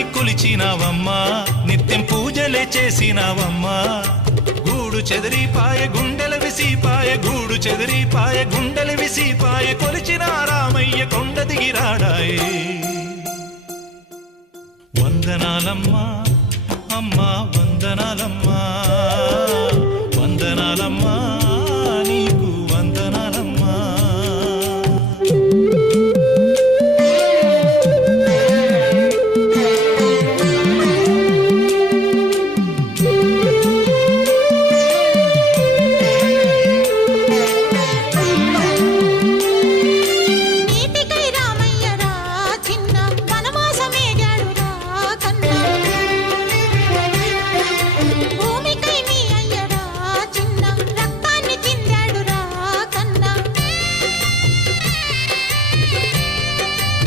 రాముని కొలిచినావమ్మా నిత్యం పూజలే చేసినావమ్మా గూడు చెదిరిపాయ గుండెల విసిపాయ గూడు చెదిరిపాయ గుండెల విసిపాయ కొలిచిన రామయ్య కొండ దిగిరాడాయే వందనాలమ్మా అమ్మా వందనాలమ్మా